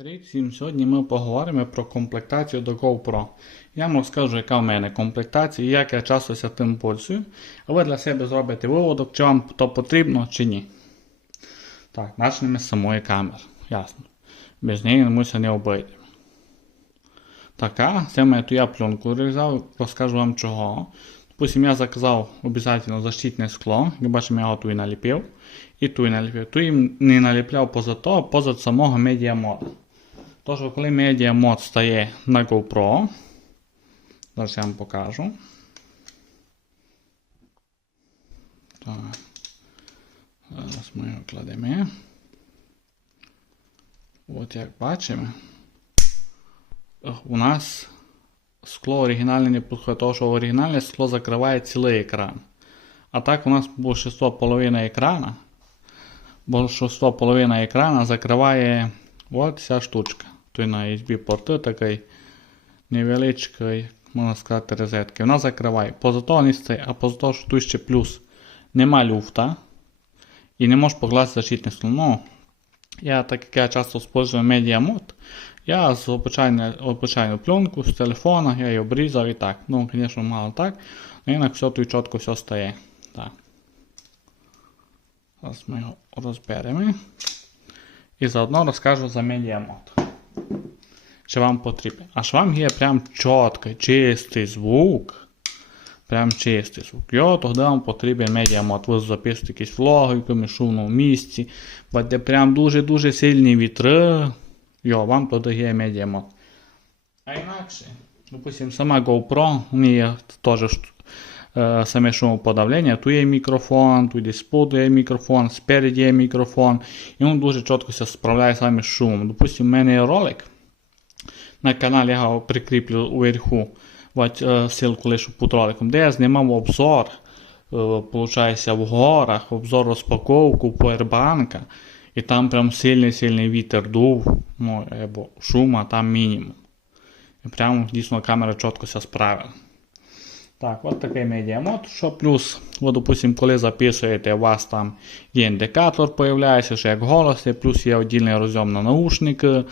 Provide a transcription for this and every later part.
Привіт всім! Сьогодні ми поговоримо про комплектацію до GoPro. Я вам розкажу, яка в мене комплектація і як я часто тим пользую. А ви для себе зробите виводок, чи вам то потрібно, чи ні. Так, почнемо з самої камери. Ясно. Без неї ми се не обійдемо. Така, це мене я пленку різав, розкажу вам чого. Допустим, я заказав обов'язково защитне скло, як бачимо, я його тут і наліпив. І тут і наліпив. Тут не наліпляв поза то, поза самого медіамода. Тож, коли медіамод стає на GoPro, зараз я вам покажу. Так. Зараз ми його кладемо. От як бачимо, у нас скло оригінальне не підходить, тому що оригінальне скло закриває цілий екран. А так у нас більшість половина екрана. Більшість половина екрана закриває от ця штучка. Той на USB порти такий невеличкий, можна сказати, розетки. Вона закриває. Поза не стоїть, а поза того, що тут ще плюс нема люфта. І не можеш покласти защитне. Ну, я так як я часто використовую медіамод, я з обичайну пленку з телефона, я її обрізав і так. Ну, звісно, мало так. Но інак все тут чітко все стає. Так. Зараз ми його розберемо. І заодно розкажу за медіамод. Чи вам потрібен. Аж вам є прям чіткий, чистий звук. Прям чистий звук. Йо, тоді вам потрібен медіамод. Ви записуєте якісь влоги в якомусь шумному місці. Бо де прям дуже-дуже сильні вітри. Йо, вам тоді є медіамод. А інакше, допустим, сама GoPro, у неї теж саме шумоподавлення. Тут є мікрофон, тут споду є мікрофон, спереді є мікрофон. І він дуже чітко справляє саме з шумом. Допустим, у мене є ролик. На каналі я його прикріплю уверху е, ссылку лишу під роликом, де я знімав обзор, е, получається, в горах, обзор розпаковку поwerbanka. І там прям сильний-сильний вітер дув, ну, або шума там мінімум. І прямо дійсно камера чітко справила. Так, от такий медіамод. Що плюс, от, допустим, коли записуєте, у вас там є індикатор, появляється, що як голос, плюс є віддільний розйом на наушники.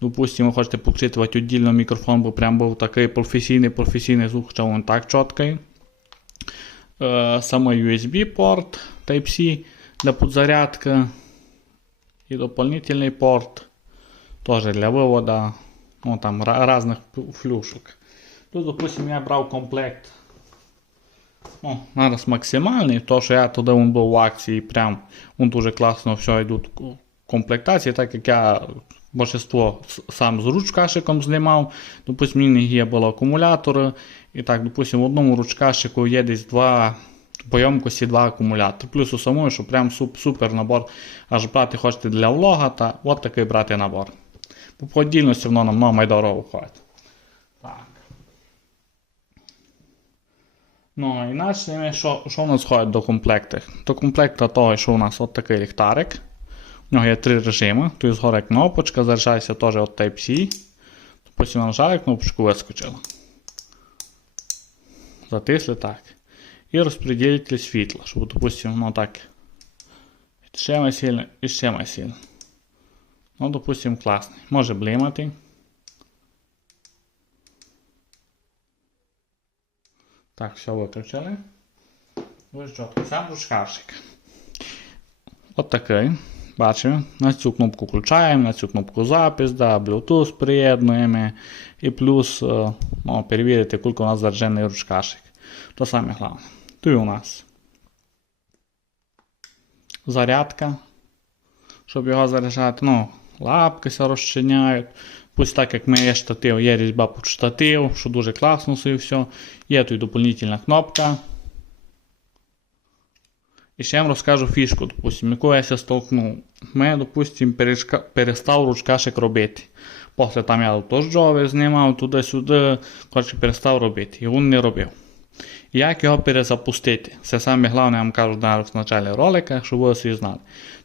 Допустимо, хочете покритувати віддільно мікрофон, бо прям був такий професійний професійний звук, що він так чіткий. Е, саме USB порт Type-C для підзарядки. І дополнительний порт. Теж для виводу ну, там, різних флюшок. Тут, допустим, я брав комплект. Ну, зараз максимальний, то що я туди він був в акції, прям він дуже класно все йдуть комплектації, так як я більшинство сам з ручкашиком знімав. Допустим, мені є було акумулятори. І так, допустим, в одному ручкашику є десь два по ємкості два акумулятори. Плюс у самому, що прям суп, супер набор. Аж брати хочете для влога, та от такий брати набор. По подільності воно нам намного дорого виходить. Ну, іначе, що, що у нас входить до комплекту? До комплекту того, що у нас от такий ліхтарик. У нього є три режими. Тут згори кнопочка, заряджається теж от Type-C. Потім нажали кнопочку вискочила. Затисли так. І розподілитель світла, щоб, допустимо, воно так. Ще сильно і ще сильно. Ну, допустимо, класний. Може блимати. Так, все виключили. Ось чітко. Сам ручкавчик. От такий. Бачимо, на цю кнопку включаємо, на цю кнопку запис, да, Bluetooth приєднуємо. І плюс ну, перевірити, скільки у нас заряджений ручкашик. То саме головне. Тут у нас зарядка. Щоб його заряджати. Ну, лапки розчиняють. Пусть так як ми є штатив, є різьба під штатив, що дуже класно все і все. Є тут доповнительна кнопка. І ще я вам розкажу фішку, допустим, яку я ся столкнув. Ми, допустим, перестав ручкашик робити. Після там я теж джови знімав туди-сюди, коротше, перестав робити. І він не робив. Як його перезапустити? Це саме головне, я вам кажу в початку ролика, щоб ви всі знали.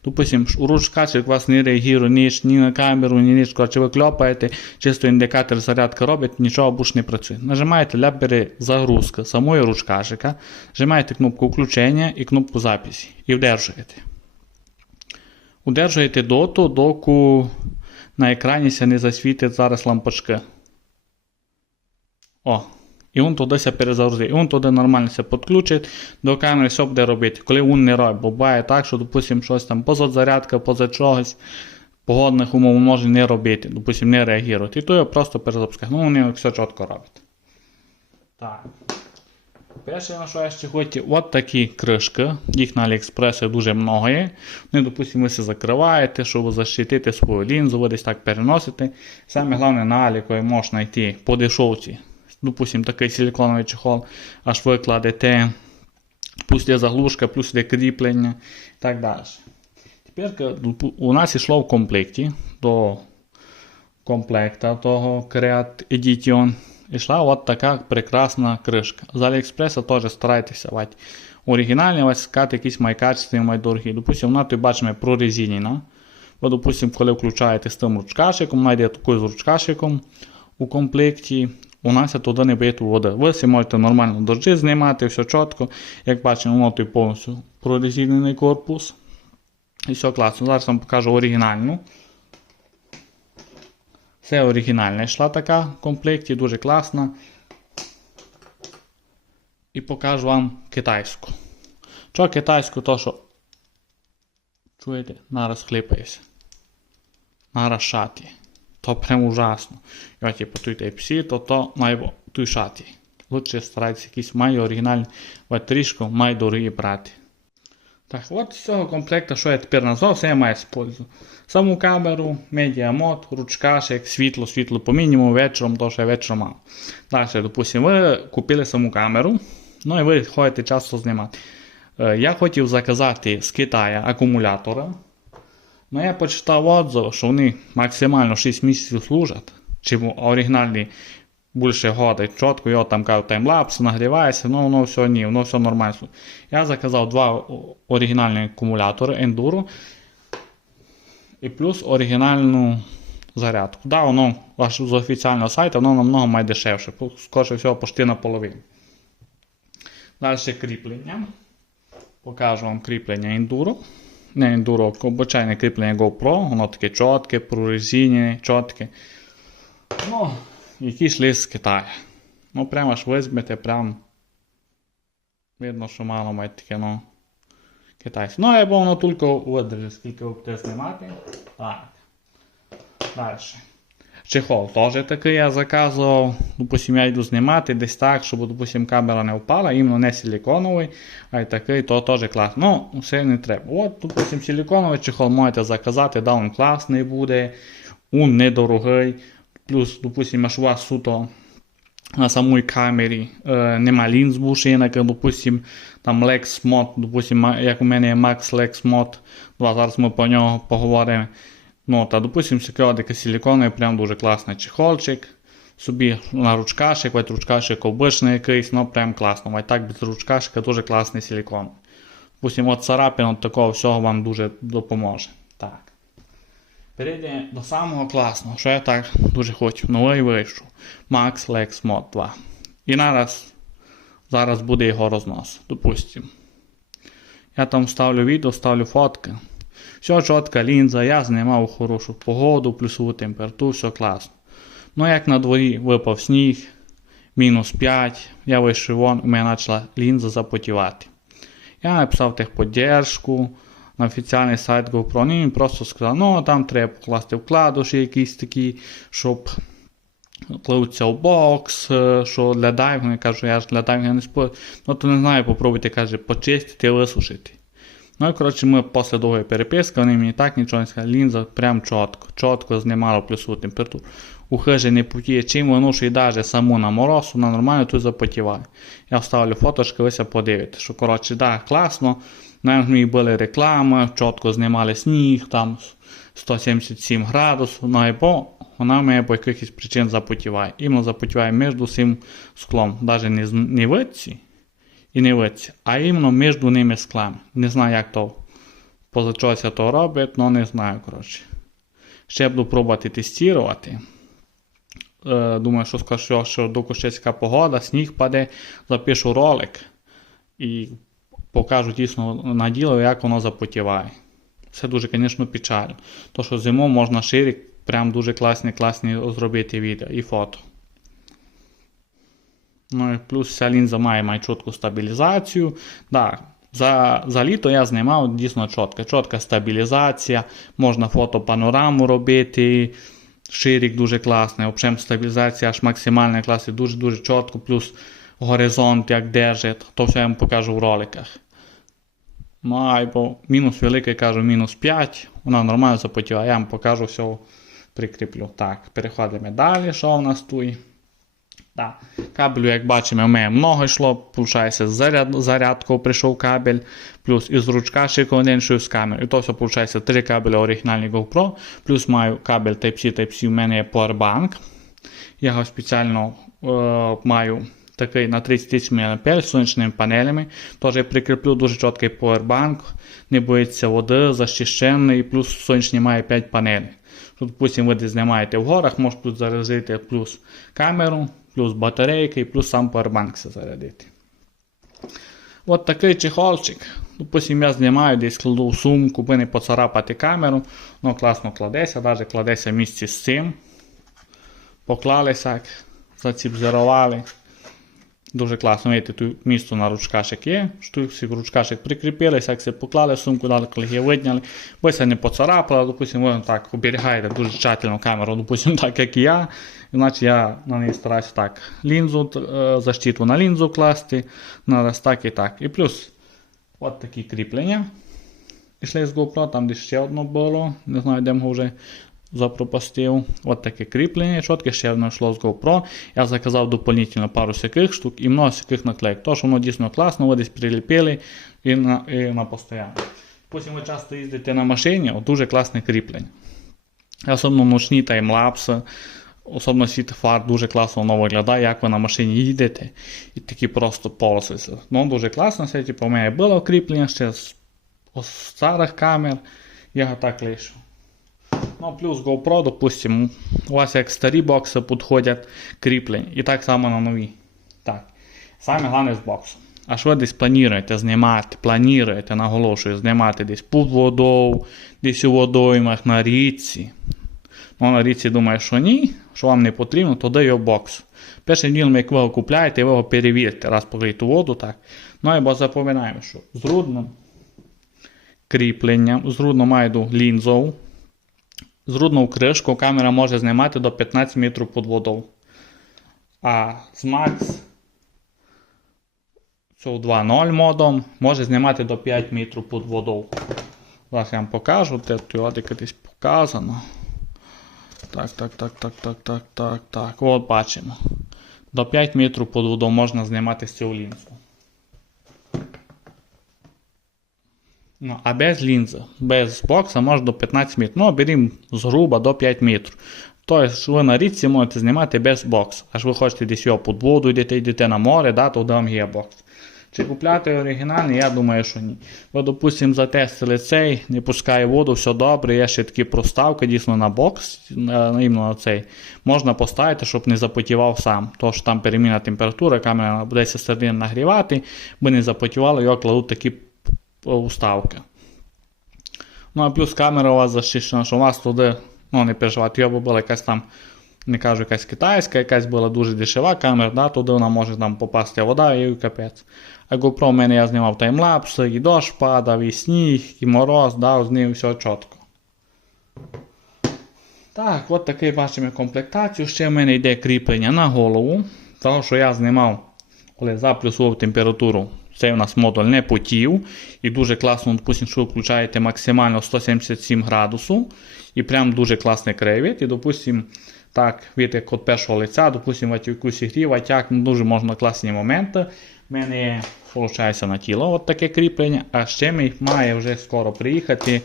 Допустим, ручкачик у вас не реагує ні, ні на камеру, ні ніч, коротше, ви кльопаєте, чисто індикатор зарядки робить, нічого більше не працює. Нажимаєте для перезагрузки самої ручкашика, нажимаєте кнопку включення і кнопку записі і вдержуєте. Удержуєте доту, доку на екрані не засвітить зараз лампочки. О, і він туди ся перезагрузить. І він туди нормально ся підключить, до камери все буде робити. Коли він не робить, бо буває так, що, допустим, щось там поза зарядка, поза чогось, погодних умов може не робити, допустим, не реагувати. І то я просто перезапускаю. Ну, вони все чітко роблять. Так. Перше, на що я ще хочу, от такі кришки. Їх на Аліекспресі дуже много є. Вони, допустимо, ви все закриваєте, щоб защитити свою лінзу, ви десь так переносите. Саме головне на Аліку можна знайти по дешевці. Допустим, такий силиконовий чехол, аж ви кладете, плюс є заглушка, плюс є кріплення і так далі. Тепер у нас йшло в комплекті до комплекта того Creat Edition. Ішла от така прекрасна кришка. З Аліекспреса теж старайтеся вать. Оригінальні ось скати якісь майкачестві май дорогі. Допустим, вона тут бачимо прорезинена. Бо, допустим, коли включаєте з тим ручкашиком, вона такою з ручкашиком у комплекті. У нас туди не б'є води. Ви всі можете нормально дожди знімати, все чітко. Як бачимо, воно тут повністю прорезинений корпус. І все класно. Зараз вам покажу оригінальну. Це оригінальна йшла така в комплекті, дуже класна. І покажу вам китайську. Що китайську, то що. Чуєте, нараз хлипається. Нараз шаті. То прям ужасно. Я типу тут Type-C, то то той шаті. Лучше старайтеся якісь має оригінальні ватрішку, має дорогі брати. Так, от з цього комплекту, що я тепер назвав, все я маю спользу. Саму камеру, медіамод, ручкашик, світло, світло по мінімуму вечором, то що вечором мав. Далі, допустимо, ви купили саму камеру, ну і ви ходите часто знімати. Е, Я хотів заказати з Китаю акумулятора. Ну я почитав отзив, що вони максимально 6 місяців служать. Чим оригінальні більше года чітко, його там кажуть таймлапс, нагрівається, ну воно все ні, воно все нормально. Я заказав два оригінальні акумулятори Enduro і плюс оригінальну зарядку. Да, воно аж з офіційного сайту воно намного має дешевше, скоріше всього почти наполовину. Далі кріплення. Покажу вам кріплення Enduro. ne enduro, običajne kripljenje GoPro, ono takie čotke, prorezinjene čotke. No, jakiś les z Kitaja. No, premaš vezmete, pram, vedno še malo majtke, no, kitajski. No, je bo ono toliko uvodili, koliko te snimate. Tak, dalje. Чехол теж такий я заказував. Допустим, я йду знімати десь так, щоб, допустим, камера не впала, іменно не силиконовий, а й такий, то теж класно. Ну, все не треба. От, допустим, силиконовий чехол можете заказати, да, він класний буде, він недорогий. Плюс, допустим, аж у вас суто на самій камері е, нема лінз бушинок, допустим, там Lex Mod, допустим, як у мене є Max Lex Mod, зараз ми по нього поговоримо. Ну, та, допустим, секретика силиконовий, прям дуже класний чехолчик. Собі на ручкашик, ось ручкашик обичний якийсь, ну прям класно. Ось так без ручкашика дуже класний силикон. Допустим, от царапин от такого всього вам дуже допоможе. Так. Перейдемо до самого класного, що я так дуже хочу. Новий вийшов. Max Lex Mod 2. І зараз, зараз буде його рознос. Допустим. Я там ставлю відео, ставлю фотки. Все чітка лінза, я знімав хорошу погоду, плюсову температуру, все класно. Ну як на дворі випав сніг, мінус 5, я вийшов вон, у мене почала лінза запотівати. Я написав техподдержку на офіційний сайт GoPro, мені просто сказали, ну там треба покласти вкладуші якісь такі, щоб кладуться в бокс, е, що для дайвінгу, я кажу, я ж для дайвінгу не спорю. Ну то не знаю, попробуйте, каже, почистити висушити. Ну і коротше, ми після довгої переписки, вони мені так нічого не сказали, лінза прям чітко, чітко знімала плюсову температуру. У хижі не потіє, чим воно ж і навіть саму на мороз, вона нормально тут запотіває. Я вставлю фоточки, ви подивитесь, що коротше, да, класно. На мені були реклами, чітко знімали сніг, там 177 градусів, ну по, вона має по якихось причин запотіває. Іменно запотіває між цим склом, навіть не, не витці і не витці, а іменно між ними склами. Не знаю, як то поза то робить, але не знаю, коротше. Ще буду пробувати тестувати. Е, думаю, що скажу, що до кущецька погода, сніг паде, запишу ролик і покажу дійсно на діло, як воно запотіває. Це дуже, звісно, печально. То, що зимою можна ширик прям дуже класні, класні зробити відео і фото. Ну плюс ця лінза має, має чітку стабілізацію. Да, за, за літо я знімав дійсно чітко. Чітка стабілізація, можна фотопанораму робити. Ширик дуже класний, взагалі стабілізація аж максимальна класна, дуже-дуже чітко, плюс горизонт як держить. То все я вам покажу в роликах. Або мінус великий, кажу, мінус 5. Вона нормально запотіла. Я вам покажу все, прикріплю. Так, переходимо далі. Що у нас тут? Так. Кабелю, як бачимо, в мене много йшло. Получається, з заряд, зарядку прийшов кабель, плюс із ручка ще з камери. І то все виходить три кабеля оригінальні GoPro, плюс маю кабель Type-C, Type-C, у мене є Powerbank. Я його спеціально е, маю такий на 30 тисяч мА з сонячними панелями. Тож я прикріплю дуже чіткий Powerbank, не боїться води, захищений, плюс сонячний має 5 панелей. Тут, допустим, ви десь знімаєте в горах, можете тут зарядити плюс камеру, плюс батарейки і плюс сам Powerbank все зарядити. От такий чехолчик. Допустим, я знімаю десь кладу в сумку, би не поцарапати камеру. Ну, класно кладеться, навіть кладеться в місці з цим. Поклалися, заціпзерували. Дуже класно, видите, тут місто на ручкашик є, що всі ручкашик прикріпилися, як все поклали сумку, дали колеги видняли, бо це не поцарапало, допустим, ви так оберігаєте дуже тщательно камеру, допустим, так як і я. Іначе я на неї стараюся так лінзу, е, защиту на лінзу класти, на так і так. І плюс от такі кріплення. Пішли з GoPro, там десь ще одно було, не знаю, де ми вже запропастив. От таке кріплення, чітке ще одне йшло з GoPro. Я заказав дополнительно пару всяких штук і много всяких наклеїк. Тож воно дійсно класно, ви десь приліпили і на і на постоянно. Потім ви часто їздите на машині, от дуже класне кріплення. Особливо ночні таймлапси, особливо світ фар дуже класно воно виглядає, як ви на машині їдете. І такі просто полоси. Ну, дуже класно, все, типу, у мене було кріплення ще з старих камер. Я його так лишу. Ну, плюс GoPro, допустим, у вас як старі бокси підходять кріплення. І так само на нові. Так. Саме головне з боксом. А що ви десь плануєте знімати, плануєте, наголошую, знімати десь під водою, десь у водоймах, на річці. Ну, на річці думаю, що ні, що вам не потрібно, то його бокс. Першим ділом, як ви його купляєте, ви його перевірте, раз погрієте воду, так. Ну або запам'ятаємо, що з рудним кріпленням, з рудно маю лінзою, з рудну кришку камера може знімати до 15 метрів під водою. А з Max 2.0 модом може знімати до 5 метрів під водою. Зараз я вам покажу, де тут десь показано. Так, так, так, так, так, так, так, так. От бачимо. До 5 метрів під водою можна знімати з цього лінзу. Ну, а без лінзи, без бокса може до 15 метрів. Ну, беремо згруба до 5 метрів. Тобто ви на річці можете знімати без бокса. Аж ви хочете десь його під воду, йдете, йдете на море, да, то вам є бокс. Чи купляти оригінальний, я думаю, що ні. Ви, допустимо, затестили цей, не пускає воду, все добре, є ще такі проставки дійсно на бокс, на, на цей. Можна поставити, щоб не запотівав сам. Тож там переміна температури, камера буде середини нагрівати, би не запотівало, його кладуть такі уставки. Ну, а плюс камера у вас захищена, що у вас туди, ну не переживати, його була якась там, не кажу, якась китайська, якась була дуже дешева камера, да, туди вона може там попасти вода і капець. А GoPro в мене я знімав таймлапси, і дощ падав, і сніг, і мороз, да, з ним все чітко. Так, от такий бачимо комплектацію. Ще в мене йде кріплення на голову. Того, що я знімав, коли заплюсував температуру цей у нас модуль не потів. І дуже класно, допустим, що ви включаєте максимально 177 градусів. І прям дуже класний краєвид. І, допустим, так, від як от першого лиця, допустим, в якусь ігрі, ватяк, ну, дуже можна класні моменти. У мене виходить на тіло от таке кріплення, а ще має вже скоро приїхати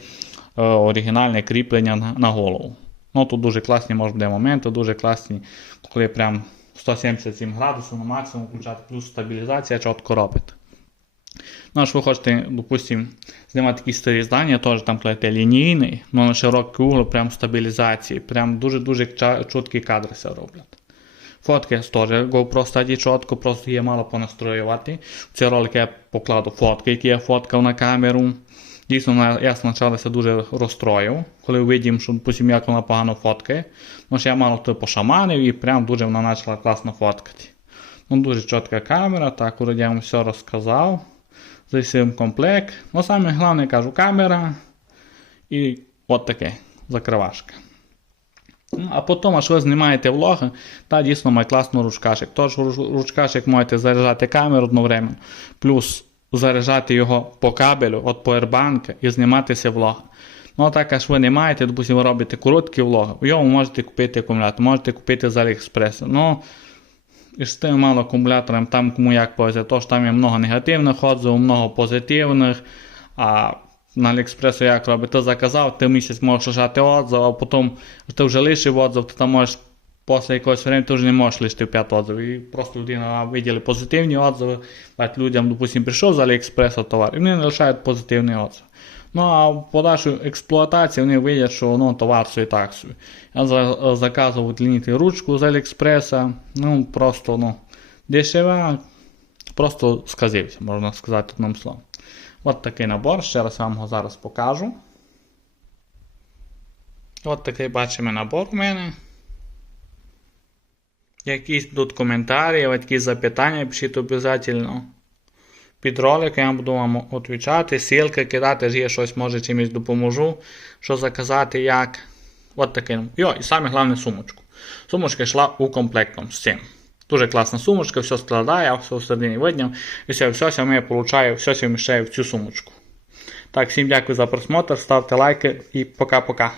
е, оригінальне кріплення на, на голову. Ну, Тут дуже класні може бути моменти, дуже класні, коли прям 177 градусів на максимум включати, плюс стабілізація чітко робить. Ну, а що ви хочете, допустим, знімати якісь старі здання, теж там клеїте лінійний, але на широкий угол, прям стабілізації, прям дуже-дуже чіткі кадри все роблять. Фотки теж GoPro стаді чітко, просто є мало понастроювати. В цей ролик я покладу фотки, які я фоткав на камеру. Дійсно, я спочатку дуже розстроїв, коли видім, що допустим, як вона погано фоткає. Ну, що я мало то пошаманив і прям дуже вона почала класно фоткати. Ну, дуже чітка камера, так, вроді я вам все розказав. Засім комплект. Ну, саме головне, я кажу, камера і от таке закривашка. Ну, а потім, аж ви знімаєте влоги, та дійсно має класний ручкашик. Тож ручкашик можете заряджати камеру одновременно, плюс заряджати його по кабелю, от Airbank і зніматися влог. Ну, так аж ви не маєте, допустимо, робите короткі влоги, в його можете купити акумулятор, можете купити з AliExpress. Ну, з тим мало акумулятором, там кому як повезе, тож там є много негативних отзивів, много позитивних. А на Аліекспресу як робить, ти заказав, ти місяць можеш лишати отзив, а потім ти вже лишив отзив, ти там можеш після якогось времени ти вже не можеш лишити 5 отзивів. І просто людина виділи позитивні отзиви, бать людям, допустим, прийшов з Аліекспресу товар, і вони не лишають позитивний отзив. Ну а в подальшу експлуатацію вони видять, що ну, товар собі так собі. Я за- заказував лінійти ручку з Аліекспреса, ну просто ну, дешева, просто сказився, можна сказати одним словом. От такий набор, ще раз вам його зараз покажу. От такий бачимо набор у мене. Якісь тут коментарі, якісь запитання, пишіть обов'язково. Під ролик я буду вам відповідати, ссылки кидати, ж є щось, може чимось допоможу, що заказати, як. От такий. Йо, і саме головне сумочку. Сумочка йшла у комплектом з цим. Дуже класна сумочка, все складає, все всередині видно. І все, все, все мене получає, все все вміщає в цю сумочку. Так, всім дякую за просмотр, ставте лайки і пока-пока.